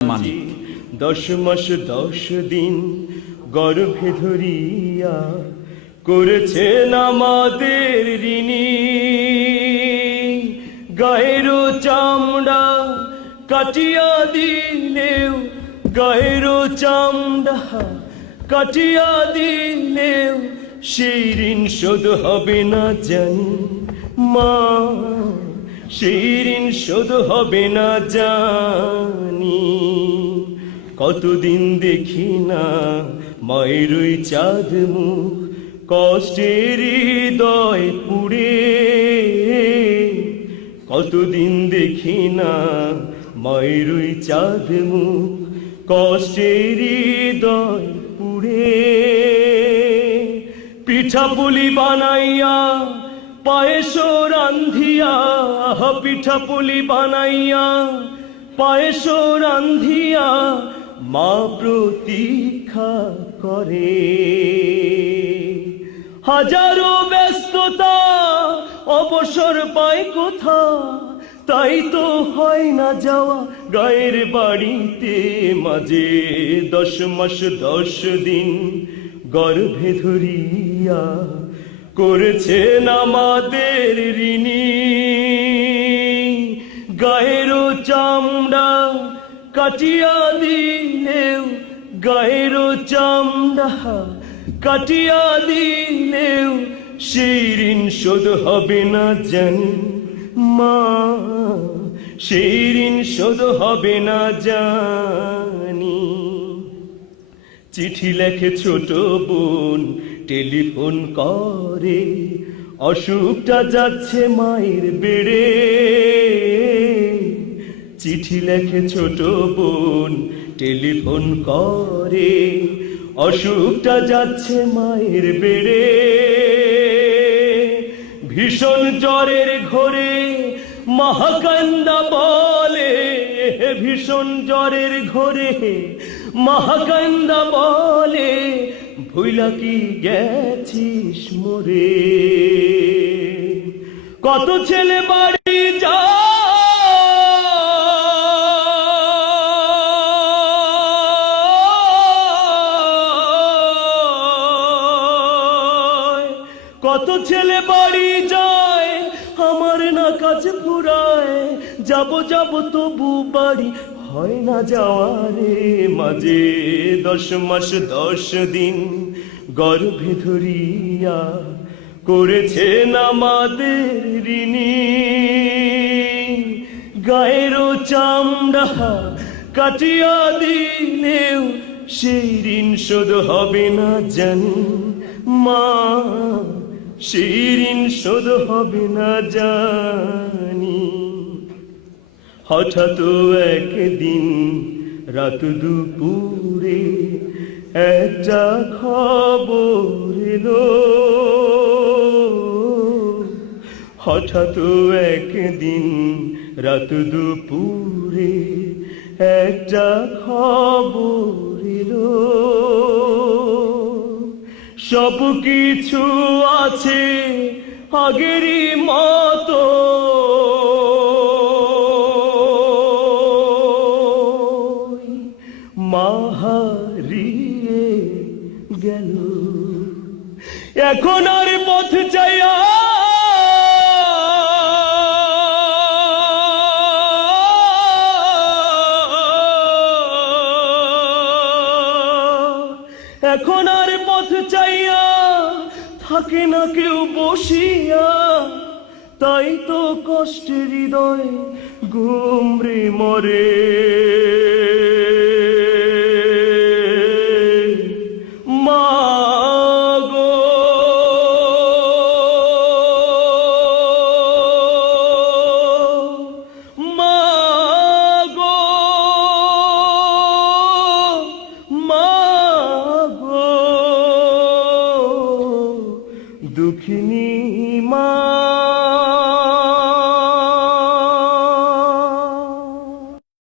মানে 10 মাস 10 দিন গর্ভে ধরিয়া করেছেন আমাদের ঋণী। গায়ের চামড়া কাটিয়া দিলেও, গায়ের চামড়া কাটিয়া দিলেও সেই ঋণ শোধ হবে না জানি মা, সেই ঋণ শোধ হবে না জানি। কতদিন দেখি না মায়ের ওই চাঁদ মুখ, কষ্টের হৃদয় পুড়ে। কতদিন দেখি না মায়ের ওই চাঁদ মুখ, কষ্টের হৃদয় পুড়ে। পিঠা পুলি বানাইয়া পায়েস রান্ধিয়া, পিঠা পুলি বানাইয়া পায়েস রান্ধিয়া মা প্রতীক্ষা করে। হাজারো ব্যস্ততা অবসর পায় কোথা, তাই তো হয় না যাওয়া গায়ের বাড়িতে মাঝে। 10 মাস 10 দিন গর্ভে ধরিয়া করেছেন আমাদের ঋণী। গায়ের চামড়া কাটিয়া দিলেও, গায়ের চামড়া কাটিয়া দিলেও সেই ঋণ শোধ হবে না জানি মা, সেই ঋণ শোধ হবে না জানি। চিঠি লেখে ছোট বোন টেলিফোন করে, অসুখটা যাচ্ছে মায়ের বেড়ে। চিঠি লেখে ছোট বোন টেলিফোন করে, অসুখটা যাচ্ছে মায়ের বেড়ে। ভীষণ জ্বরের ঘোরে মহাকান্দা বলে, ভীষণ জ্বরের ঘোরে মহাকান্দা বলে, ভুইলা কি গেছিস মোরে। কত ছেলে বাড়ি যায় কত ছেলে বাড়ি যায়, আমার না কাছে ফুরায়। যাব যাব তবু বাড়ি হয় না যাওয়ারে মাঝে। 10 মাস 10 দিন গর্ভে ধরিয়া করেছেন আমাদের ঋণী। গায়ের চামড়া কাটিয়া দিলেও সেই ঋণ শোধ হবে না জানি মা, সেই ঋণ শোধ হবে না জানি। হঠাৎ একদিন রাত দুপুরে একটা খবর এলো, হঠাৎ একদিন রাত দুপুরে একটা খবর এলো। সব কিছু আছে আগেরই মতো, মা হারিয়ে গেল। এখন আর পথ চাইয়া এখন আর পথ চাইয়া থাকে না কেউ বসিয়া। তাই তো কষ্টের হৃদয় গুমরে মরে। মা গো মা গো মা গো, দুঃখিনী